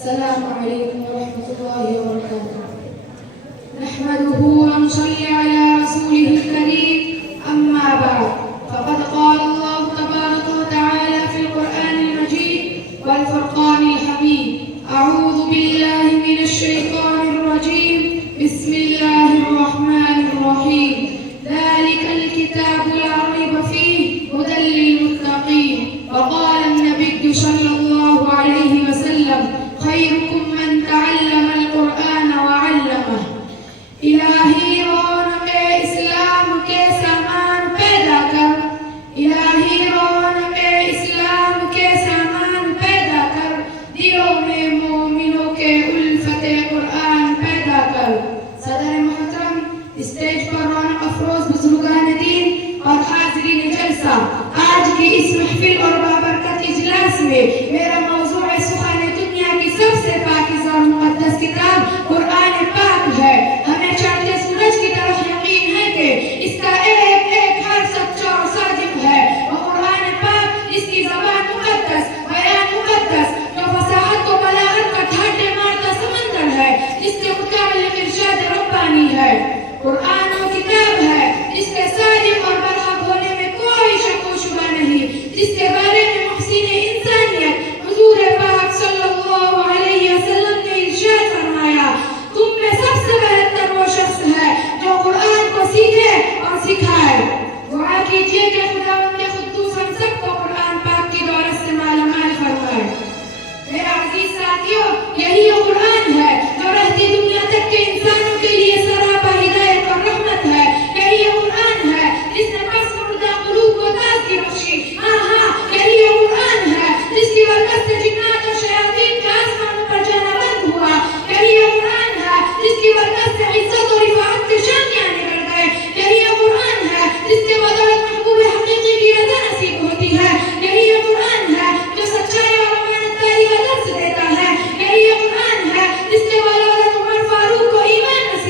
السلام عليكم ورحمة الله وبركاته. نحمده ونصلي على رسوله الكريم، أما بعد، فقد قال الله تبارك وتعالى في القرآن المجيد والفرقان الحميد: أعوذ بالله من الشيطان الرجيم، بسم الله الرحمن الرحيم. ذلك الكتاب لا ريب فيه هدى للمتقين. وقال النبي صلى الله عليه وسلم: خيركم من تعلم القرآن وعلمه. الہی رونق اسلام کے سامان پیدا کر، الہی رونق اسلام کے سامان پیدا کر، دلوں میں مومنوں کے الفت قرآن پیدا کر۔ صدر محترم، اسٹیج پر رونق افروز بزرگان دین اور حاضرین جلسہ، آج کی اس محفل اور بابرکت اجلاس میں میرا موضوع سخن دنیا کی سب سے پاکیزہ اور مقدس کتاب قرآن پاک ہے۔ ہمیں چڑھتے سورج کی طرف یقین ہے کہ اس کا ایک ایک حرف سچا اور صادق ہے۔ وہ قرآن پاک، جس کی زبان مقدس، بیان مقدس، جو فصاحت و بلاغت کا ٹھاٹے مارتا سمندر ہے، جس کے متعلق ارشاد ربانی ہے۔ قرآن وہ کتاب ہے جس کے صادق اور برحق ہونے میں کوئی شک و شبہ نہیں، جس کے بارے میں محسن انسانیت حضور پاک صلی اللہ علیہ وسلم نے ارشاد فرمایا: تم میں سب سے بہتر وہ شخص ہے جو قرآن کو سیکھے اور سکھائے۔ دعا کیجئے کہ خداوند قدوس ہم سب کو قرآن پاک کی دولت سے مالا مال فرمائے۔ میرا عزیز ساتھیو، یہی وہ قرآن ہے جو رہتی دنیا تک کے انسانوں کے لیے سراپا ہدایت اور رحمت ہے۔ یہی وہ قرآن ہے جس نے پس مردہ قلوب کو تازگی بخشی۔ ہاں ہاں، یہی وہ قرآن ہے جس کی برکت سے جنات اور شیاطین کا آسمانوں پر جانا بند ہوا۔ یہی وہ قرآن ہے جس کی برکت سے عزت اور رفاعت کے شانیاں نکل گئے۔ یہی وہ قرآن ہے جس کے بدولت محبوب حقیقی کی رضا نصیب ہوتی ہے۔ یہی وہ قرآن ہے جو سچائی اور امانت داری کا درس دیتا ہے۔ یہی وہ قرآن ہے جس کے بدولت عمر فاروق کو ایمان نصیب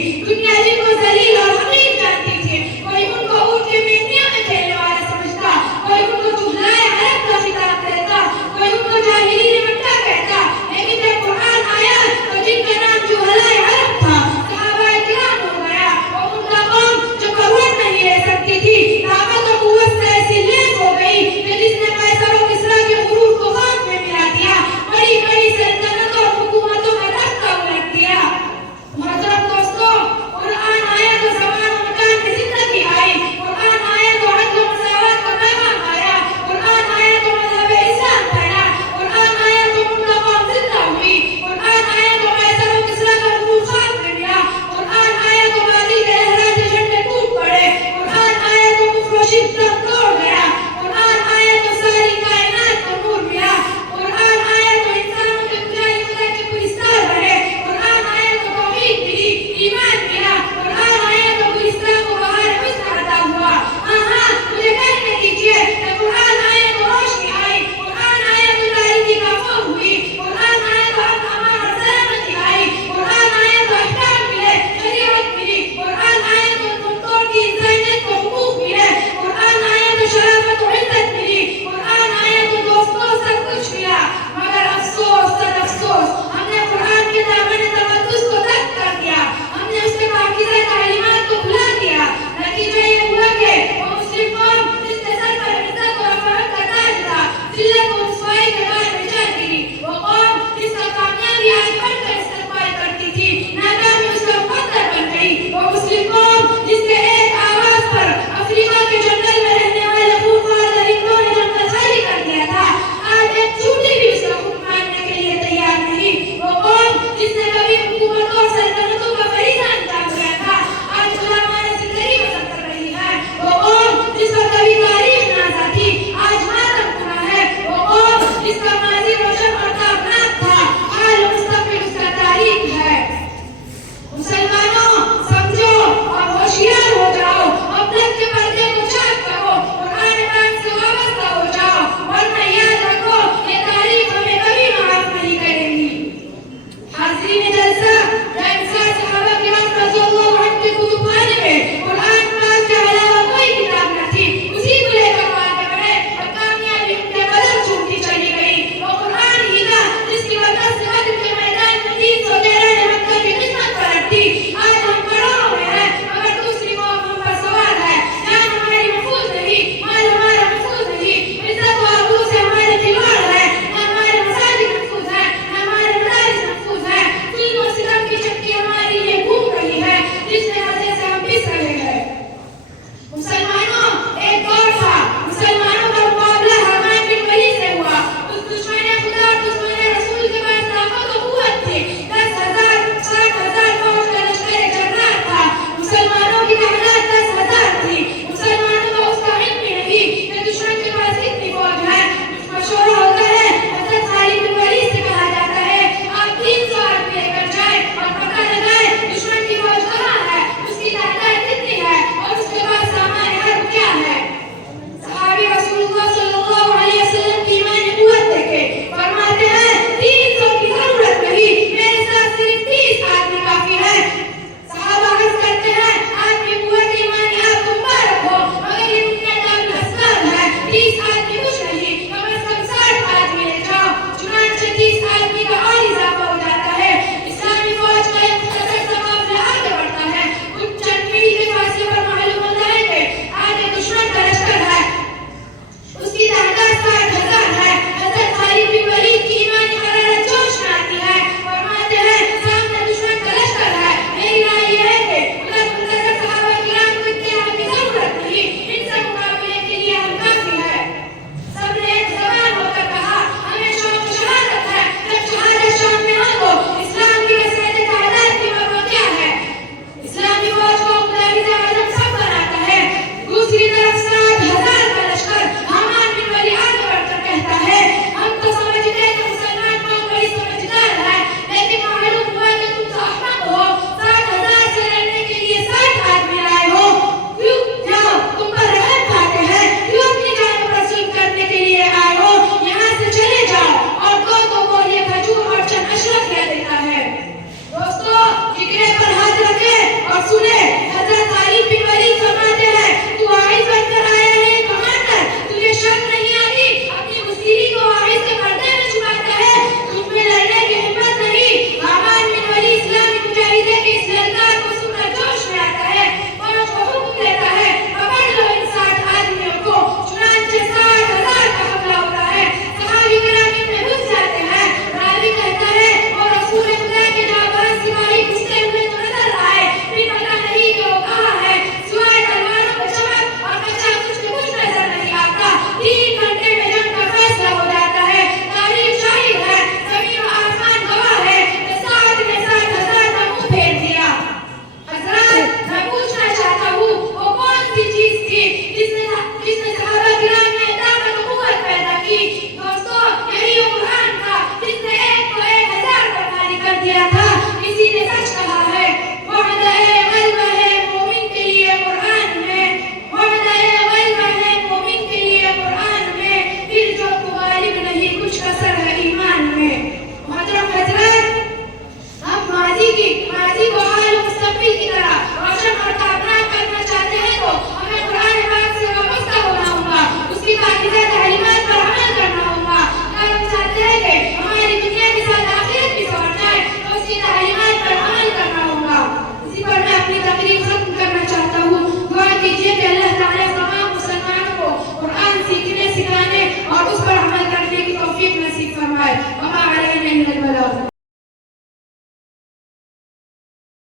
دنیا